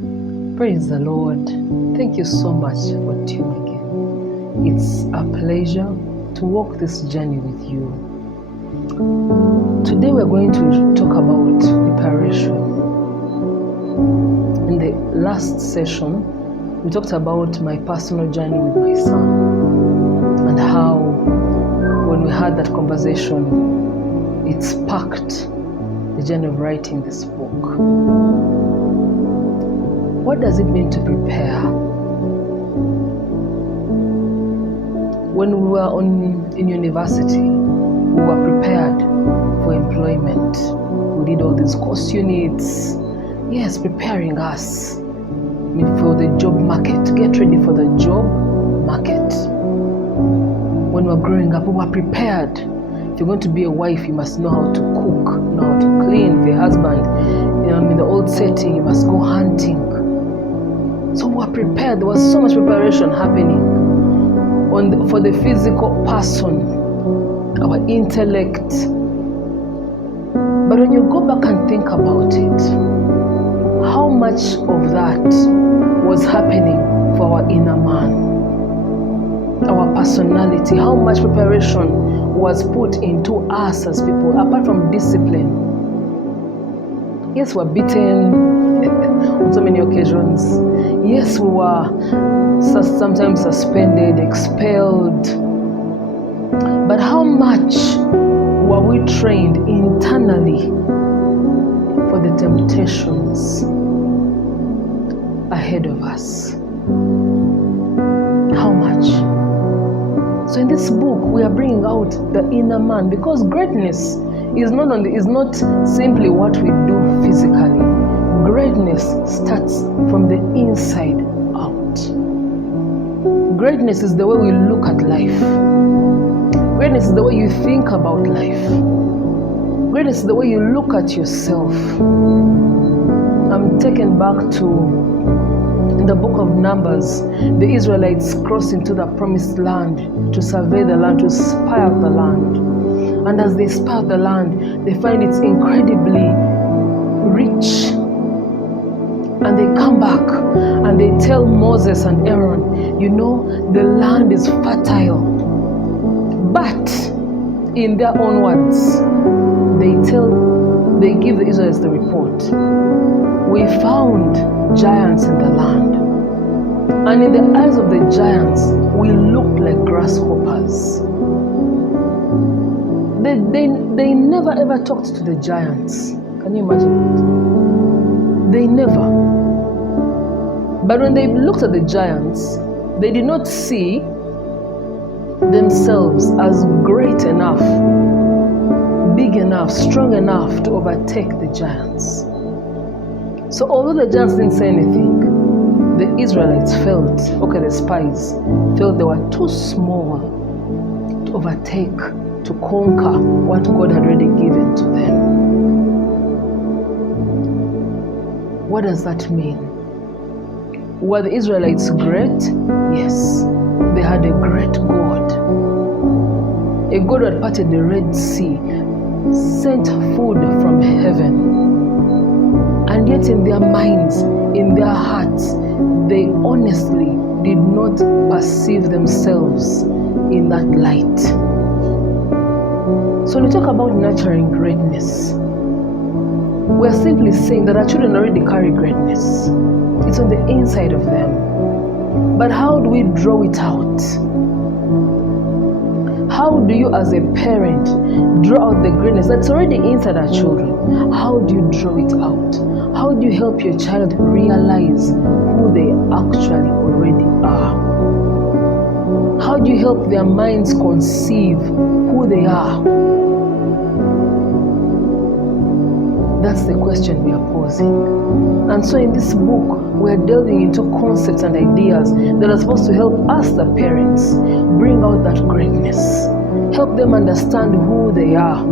Praise the Lord. Thank you so much for tuning in. It's a pleasure to walk this journey with you. Today we're going to talk about preparation. In the last session, we talked about my personal journey with my son and how when we had that conversation, it sparked the journey of writing this book. What does it mean to prepare? When we were in university, we were prepared for employment. We did all these course units, preparing us for the job market. Get ready for the job market. When we were growing up, we were prepared. If you're going to be a wife, you must know how to cook, know how to clean. If you're a husband, in the old setting, you must go hunting. So we were prepared. There was so much preparation happening for the physical person, our intellect. But when you go back and think about it, how much of that was happening for our inner man, our personality? How much preparation was put into us as people, apart from discipline? Yes, we're beaten on so many occasions. Yes, we were sometimes suspended, expelled. But how much were we trained internally for the temptations ahead of us? How much? So in this book, we are bringing out the inner man, because greatness is not simply what we do physically. Greatness starts from the inside out. Greatness is the way we look at life. Greatness is the way you think about life. Greatness is the way you look at yourself. I'm taken back to in the book of Numbers, the Israelites crossed into the promised land to survey the land, to spy out the land. And as they spy out the land, they find it's incredibly rich. And they come back and they tell Moses and Aaron, the land is fertile. But in their own words, they give the Israelites the report. We found giants in the land. And in the eyes of the giants, we looked like grasshoppers. They never ever talked to the giants. Can you imagine it? They never. But when they looked at the giants, they did not see themselves as great enough, big enough, strong enough to overtake the giants. So although the giants didn't say anything, the Israelites the spies felt they were too small to overtake, to conquer what God had already given to them. What does that mean? Were the Israelites great? Yes. They had a great God. A God who had parted the Red Sea, sent food from heaven. And yet in their minds, in their hearts, they honestly did not perceive themselves in that light. So when we talk about nurturing greatness, we're simply saying that our children already carry greatness. It's on the inside of them. But how do we draw it out? How do you as a parent draw out the greatness that's already inside our children? How do you draw it out? How do you help your child realize who they actually already are? How do you help their minds conceive who they are? That's the question we are posing. And so in this book, we're delving into concepts and ideas that are supposed to help us, the parents, bring out that greatness. Help them understand who they are.